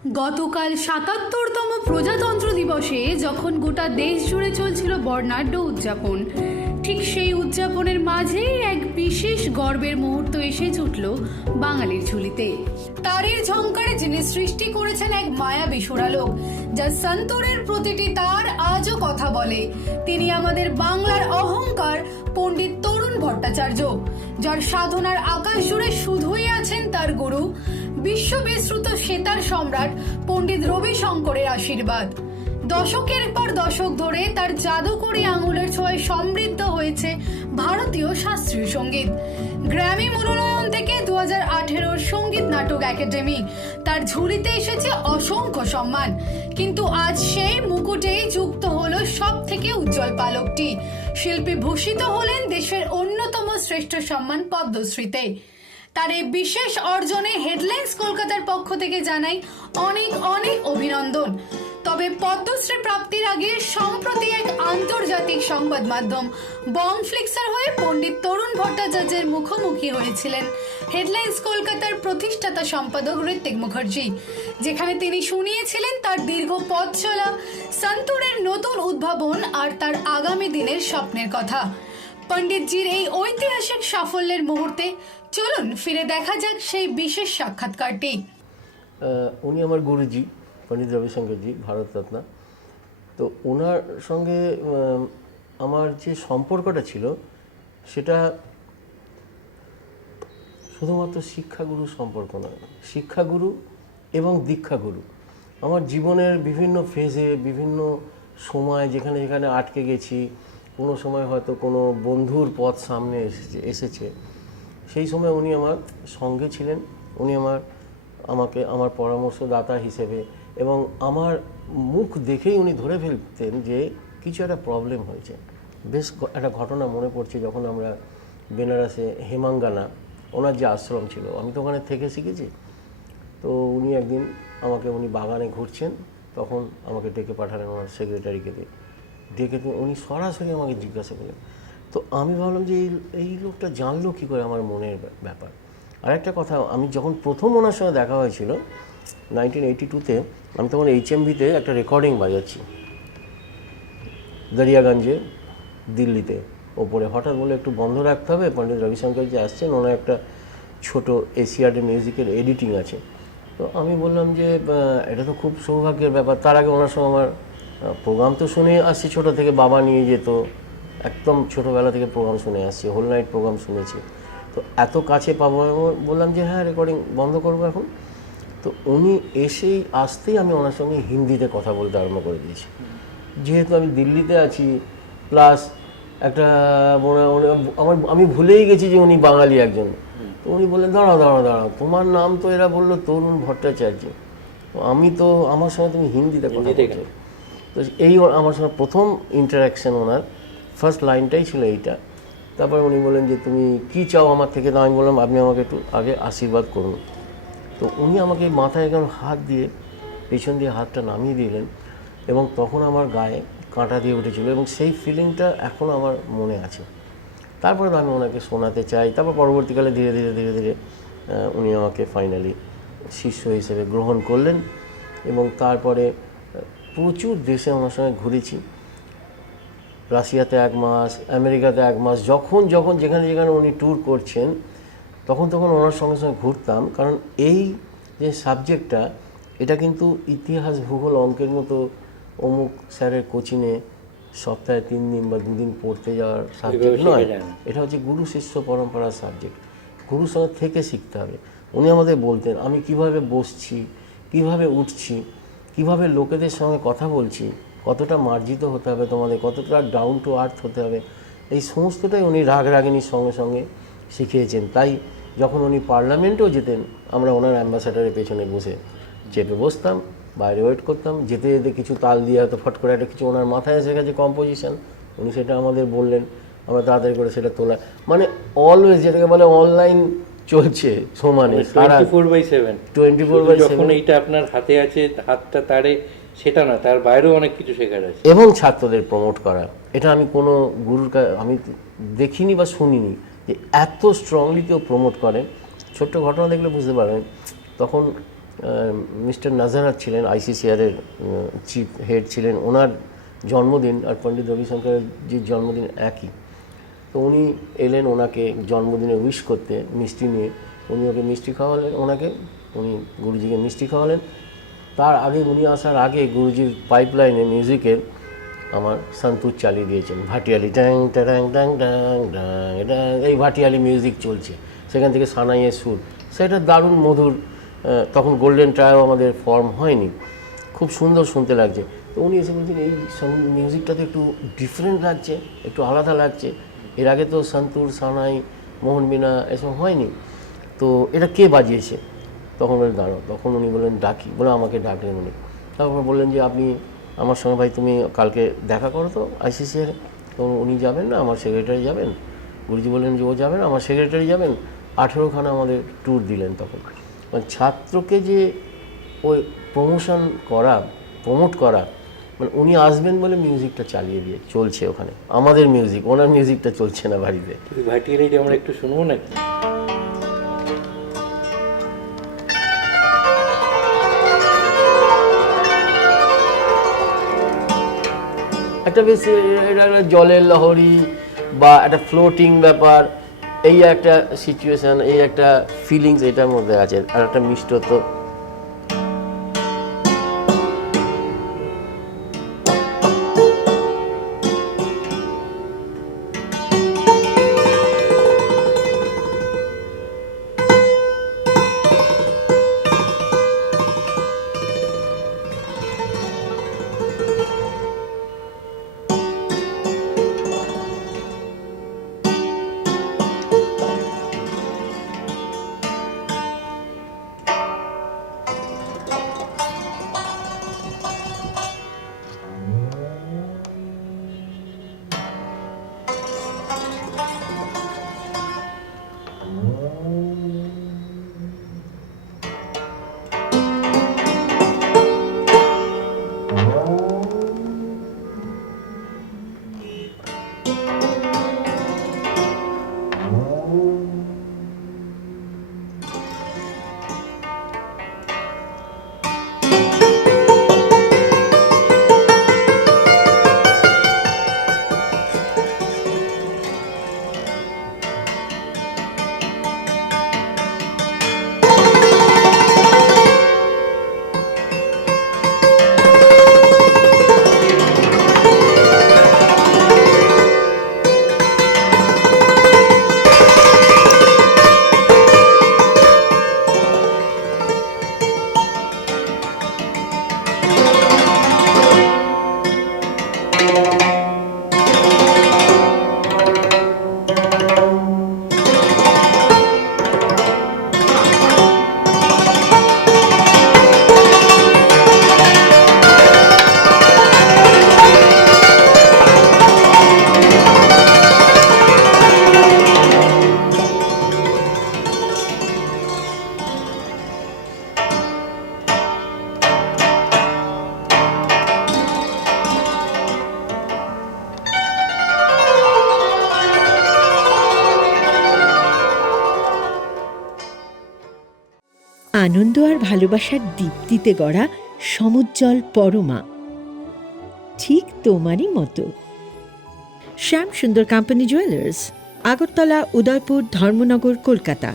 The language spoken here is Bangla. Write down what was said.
গতকাল ৭৭তম প্রজাতন্ত্র দিবসে যখন গোটা দেশ জুড়ে চলছিল বর্ণাঢ্য উদযাপন, ঠিক সেই উদযাপনের মাঝেই এক বিশেষ গর্বের মুহূর্ত এসে জুটল বাঙালির ঝুলিতে। তারের ঝংকারে যিনি সৃষ্টি করেছেন এক মায়াবী সুরালোক, যা সন্তরের প্রতিটি তার আজও কথা বলে। তিনি আমাদের বাংলার অহংকার, পণ্ডিত তরুণ ভট্টাচার্য, যার সাধনার আকাশ জুড়ে শুধুই আছেন তার গুরু, বিশ্ববিশ্রুত সেতার সম্রাট পণ্ডিত রবি শঙ্করের আশীর্বাদ। দশকের পর দশক ধরে তার জাদুকরী আঙুলের ছোঁয়ায় সমৃদ্ধ হয়েছে ভারতীয় শাস্ত্রীয় সঙ্গীত। গ্র্যামি মনোনয়ন থেকে 2018 সঙ্গীত নাটক একাডেমি, তার ঝুলিতে এসেছে অসংখ্য সম্মান। কিন্তু আজ সেই মুকুটেই যুক্ত হলো সব থেকে উজ্জ্বল পালকটি। শিল্পী ভূষিত হলেন দেশের অন্যতম শ্রেষ্ঠ সম্মান পদ্মশ্রীতে। তার এই বিশেষ অর্জনে হেডলাইন্স কলকাতার পক্ষ থেকে জানাই অনেক অনেক অভিনন্দন। তবে পদ্মশ্রী প্রাপ্তির আগে সম্প্রতি এক আন্তর্জাতিক সংবাদ মাধ্যম বংফ্লিক্সের হয়ে পণ্ডিত তরুণ ভট্টাচার্যের মুখোমুখি হয়েছিলেন হেডলাইন্স কলকাতার প্রতিষ্ঠাতা সম্পাদক ঋত্বিক মুখার্জি, যেখানে তিনি শুনিয়েছিলেন তার দীর্ঘ পথ চলা, সন্তরের নতুন উদ্ভাবন আর তার আগামী দিনের স্বপ্নের কথা। পণ্ডিতজির এই ঐতিহাসিক সাফল্যের মুহূর্তে চলুন ফিরে দেখা যাক সেই বিশেষ সাক্ষাৎকারটি। উনি আমার গুরুজি, পণ্ডিত রবিশঙ্করজি, ভারতরত্ন। তো ওনার সঙ্গে আমার যে সম্পর্কটা ছিল সেটা শুধুমাত্র শিক্ষাগুরু সম্পর্ক নয়, শিক্ষাগুরু এবং দীক্ষাগুরু। আমার জীবনের বিভিন্ন ফেজে, বিভিন্ন সময় যেখানে যেখানে আটকে গেছি, কোনো সময় হয়তো কোনো বন্ধুর পথ সামনে এসেছে, সেই সময় উনি আমার সঙ্গে ছিলেন। উনি আমাকে আমার পরামর্শদাতা হিসেবে, এবং আমার মুখ দেখেই উনি ধরে ফেলতেন যে কিছু একটা প্রবলেম হয়েছে। বেশ একটা ঘটনা মনে পড়ছে, যখন আমরা বেনারসে হেমাঙ্গানা, ওনার যে আশ্রম ছিল, আমি তো ওখানে থেকে শিখেছি। তো উনি একদিন উনি বাগানে ঘুরছেন, তখন আমাকে ডেকে পাঠালেন ওনার সেক্রেটারিকে দিয়ে। ডেকে উনি সরাসরি আমাকে জিজ্ঞাসা করলেন। তো আমি ভাবলাম যে এই লোকটা জানলো কী করে আমার মনের ব্যাপার। আর একটা কথা, আমি যখন প্রথম ওনার সঙ্গে দেখা হয়েছিল 1982-তে, আমি তখন HMV-তে একটা রেকর্ডিং বাজাচ্ছি দরিয়াগঞ্জে, দিল্লিতে ওপরে। হঠাৎ বলে একটু বন্ধ রাখতে হবে, পণ্ডিত রবিশঙ্করজি আসছেন, ওনার একটা ছোট এশিয়াডে মিউজিকের এডিটিং আছে। তো আমি বললাম যে এটা তো খুব সৌভাগ্যের ব্যাপার। তার আগে ওনার সঙ্গে আমার প্রোগ্রাম তো শুনে আসছি ছোটো থেকে, বাবা নিয়ে যেত, একদম ছোটোবেলা থেকে প্রোগ্রাম শুনে আসছি, হোল নাইট প্রোগ্রাম শুনেছি। তো এত কাছে পাবো, বললাম যে হ্যাঁ, রেকর্ডিং বন্ধ করবো এখন। তো উনি আসতেই আমি ওনার সঙ্গে হিন্দিতে কথা বলতে আরম্ভ করে দিয়েছি, যেহেতু আমি দিল্লিতে আছি, প্লাস একটা আমি ভুলেই গেছি যে উনি বাঙালি একজন। তো উনি বললেন, দাঁড়াও দাঁড়াও দাঁড়াও, তোমার নাম তো এরা বললো তরুণ ভট্টাচার্য, তো আমার সঙ্গে তুমি হিন্দিতে কথা বলছো। তো এই আমার সঙ্গে প্রথম ইন্টারাকশান, ওনার ফার্স্ট লাইনটাই ছিল এইটা। তারপর উনি বললেন যে তুমি কী চাও আমার থেকে। তো আমি বললাম আপনি আমাকে একটু আগে আশীর্বাদ করুন। তো উনি আমাকে মাথায় একদম হাত দিয়ে, পেছন দিয়ে হাতটা নামিয়ে দিলেন, এবং তখন আমার গায়ে কাঁটা দিয়ে উঠেছিল, এবং সেই ফিলিংটা এখনও আমার মনে আছে। তারপরে আমি ওনাকে শোনাতে চাই। তারপর পরবর্তীকালে ধীরে ধীরে ধীরে ধীরে উনি আমাকে ফাইনালি শিষ্য হিসেবে গ্রহণ করলেন, এবং তারপরে প্রচুর দেশে ওনার সঙ্গে ঘুরেছি। রাশিয়াতে 1 মাস, আমেরিকাতে 1 মাস, যখন যেখানে যেখানে উনি ট্যুর করছেন তখন ওনার সঙ্গে সঙ্গে ঘুরতাম। কারণ এই যে সাবজেক্টটা, এটা কিন্তু ইতিহাস, ভূগোল, অঙ্কের মতো অমুক স্যারের কোচিংয়ে সপ্তাহে 3 দিন বা 2 দিন পড়তে যাওয়ার সাবজেক্ট নয়। এটা হচ্ছে গুরু শিষ্য পরম্পরার সাবজেক্ট। গুরুর সঙ্গে থেকে শিখতে হবে। উনি আমাদের বলতেন আমি কিভাবে বসছি, কিভাবে উঠছি, কিভাবে লোকেদের সঙ্গে কথা বলছি, কতটা মার্জিত হতে হবে তোমাদের, কতটা ডাউন টু আর্থ হতে হবে, এই সমস্তটাই উনি রাগিনীর সঙ্গে সঙ্গে শিখিয়েছেন। তাই যখন উনি পার্লামেন্টেও যেতেন, আমরা ওনার অ্যাম্বাসাডারের পেছনে বসে চেপে বসতাম, বাইরে ওয়েট করতাম। যেতে যেতে কিছু তাল দিয়ে হয়তো ফট করে একটা কিছু ওনার মাথায় এসে গেছে কম্পোজিশন, উনি সেটা আমাদের বললেন, আমরা তাড়াতাড়ি করে সেটা তোলা। মানে অলওয়েজ, যেটাকে বলে অনলাইন চলছে সমানে, 24/7 যখন এইটা আপনার হাতে আছে, হাতটা তারে, সেটা না, তার বাইরেও অনেক কিছু শেখার আছে। এবং ছাত্রদের প্রমোট করা, এটা আমি কোনো গুরুর আমি দেখিনি বা শুনিনি যে এত স্ট্রংলি কেউ প্রমোট করে। ছোট্ট ঘটনা দেখলে বুঝতে পারবেন। তখন মিস্টার নাজারাত ছিলেন, আইসিসিআরের চিফ হেড ছিলেন, ওনার জন্মদিন আর পণ্ডিত রবিশঙ্করের যে জন্মদিন একই। তো উনি এলেন ওনাকে জন্মদিনে উইশ করতে মিষ্টি নিয়ে। উনি ওকে মিষ্টি খাওয়ালেন, উনি গুরুজিকে মিষ্টি খাওয়ালেন। তার আগে, উনি আসার আগে গুরুজির পাইপলাইনে মিউজিকের আমার সন্তুর চালিয়ে দিয়েছেন, ভাটিয়ালি ট্যাং ট্যাং ট্যাং ট্যাং ট্যাং, এটা এই ভাটিয়ালি মিউজিক চলছে, সেখান থেকে সানাইয়ের সুর, সেটা দারুণ মধুর। তখন গোল্ডেন ট্রায়ও আমাদের ফর্ম হয়নি, খুব সুন্দর শুনতে লাগছে। তো উনি এসে বলছেন এই মিউজিকটা তো একটু ডিফারেন্ট লাগছে, একটু আলাদা লাগছে, এর আগে তো সন্তুর, সানাই, মোহনবীণা এসব হয়নি, তো এটা কে বাজিয়েছে? তখন বলে দাঁড়ো, তখন উনি বললেন ডাকি, বলে আমাকে ডাকলেন উনি। তারপর বললেন যে আপনি আমার সঙ্গে ভাই তুমি কালকে দেখা করো তো আইসিসিআর। তখন উনি যাবেন না, আমার সেক্রেটারি যাবেন। গুরুজি বললেন যে ও যাবেন, আমার সেক্রেটারি যাবেন। 18খানা আমাদের ট্যুর দিলেন তখন। মানে ছাত্রকে যে ওই প্রমোট করা, মানে উনি আসবেন বলে মিউজিকটা চালিয়ে দিয়ে চলছে ওখানে, আমাদের মিউজিক, ওনার মিউজিকটা চলছে না বাড়িতে। ভাটিয়ালিটা আমরা একটু শুনবো নাকি? একটা বেশ, এটা একটা জলের লহরী বা একটা ফ্লোটিং ব্যাপার, এই একটা সিচুয়েশন, এই একটা ফিলিংস এটার মধ্যে আছে, আর একটা মিষ্টত্ব। আনন্দ আর ভালোবাসার দীপ্তিতে গড়া সমুজ্জ্বল পরমা, ঠিক তোমারই মতো। শ্যাম সুন্দর কোম্পানি জুয়েলার্স, আগরতলা, উদয়পুর, ধর্মনগর, কলকাতা।